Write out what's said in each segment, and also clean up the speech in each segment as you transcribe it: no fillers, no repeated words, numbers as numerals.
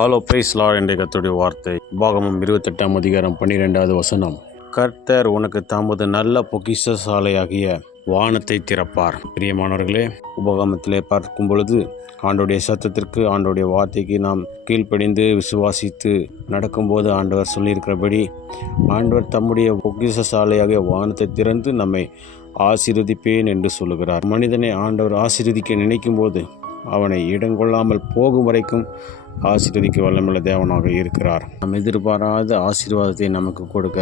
Hello price Lord என்ற கர்த்தருடைய வார்த்தை உபாகமம் 28ஆம் அதிகாரம் 12வது வசனம். கர்த்தர் உனக்கு தமது நல்ல பொக்கிஷசாலையாகிய வானத்தை திறப்பார். பிரியமானவர்களே, உபகமத்திலே பார்க்கும் பொழுது ஆண்டோடைய சத்தத்திற்கு, ஆண்டோடைய வார்த்தைக்கு நாம் கீழ்ப்படிந்து விசுவாசித்து நடக்கும்போது ஆண்டவர் சொல்லியிருக்கிறபடி ஆண்டவர் தம்முடைய பொக்கிஷசாலையாகிய வானத்தை திறந்து நம்மை ஆசீர்வதிப்பேன் என்று சொல்லுகிறார். மனிதனை ஆண்டவர் ஆசீர்வதிக்க நினைக்கும் போது அவனை இடங்கொள்ளாமல் போகும் வரைக்கும் ஆசீர்வதிக்க வல்லமுள்ள தேவனாக இருக்கிறார். நாம் எதிர்பாராத ஆசீர்வாதத்தை நமக்கு கொடுக்க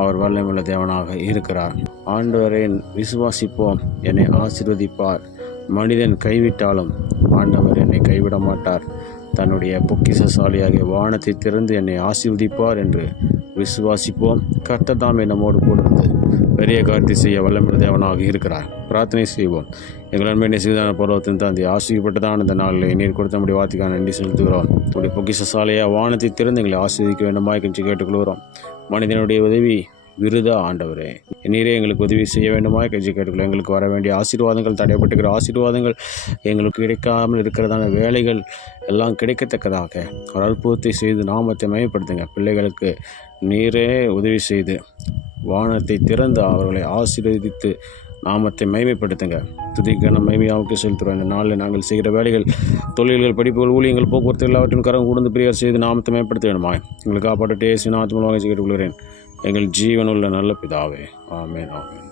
அவர் வல்லமுள்ள தேவனாக இருக்கிறார். ஆண்டவரை விசுவாசிப்போம், என்னை ஆசீர்வதிப்பார். மனிதன் கைவிட்டாலும் ஆண்டவர் என்னை கைவிட மாட்டார். தன்னுடைய பொக்கிஷசாலியாகிய வானத்தை திறந்து என்னை ஆசீர்வதிப்பார் என்று விசுவாசிப்போம். கர்த்தர் தாமே நம்மோடு கொடுத்து பெரிய காரியத்தை செய்ய வல்லமுள்ள தேவனாக இருக்கிறார். பிரார்த்தனை செய்வோம். எங்கள் அன்பை செய்தான பருவத்தின் தாண்டி ஆசீர்வப்பட்டதான் இந்த நாளில் நீர் கொடுத்த நம்முடைய வார்த்தைக்கான நன்றி செலுத்துகிறோம். உடைய பொக்கிஷசாலையாக வானத்தை திறந்து எங்களை ஆசீர்வதிக்க வேண்டுமாய் கெஞ்சி கேட்டுக்கொள்கிறோம். மனிதனுடைய உதவி விருதா ஆண்டவரே, நீரே எங்களுக்கு உதவி செய்ய வேண்டுமாய் கெஞ்சி கேட்டுக்கொள்ளும். எங்களுக்கு வர வேண்டிய ஆசீர்வாதங்கள், தடைப்பட்டுக்கிற ஆசீர்வாதங்கள், எங்களுக்கு கிடைக்காமல் இருக்கிறதான வேலைகள் எல்லாம் கிடைக்கத்தக்கதாக ஒரு அற்புதத்தை செய்து நாமத்தை மயப்படுத்துங்க. பிள்ளைகளுக்கு நீரே உதவி செய்து வானத்தை திறந்து அவர்களை ஆசீர்வதித்து நாமத்தை மகிமைப்படுத்துங்க. துதிக்கான மகிமையாவுக்கு செலுத்துகிறோம். இந்த நாளில் நாங்கள் செய்கிற வேலைகள், தொழில்கள், படிப்புகள், ஊழியங்கள், போக்குவரத்து எல்லாவற்றையும் கரம் கூர்ந்து பிரியர் செய்து நாமத்தை மயப்படுத்த வேண்டுமா எங்களுக்கு காப்பாற்று இயேசுவின் நாமத்தின் மூலமாக கேட்டுக்கொள்கிறேன். எங்கள் ஜீவனுள்ள நல்ல பிதாவே, ஆமென், ஆமென்.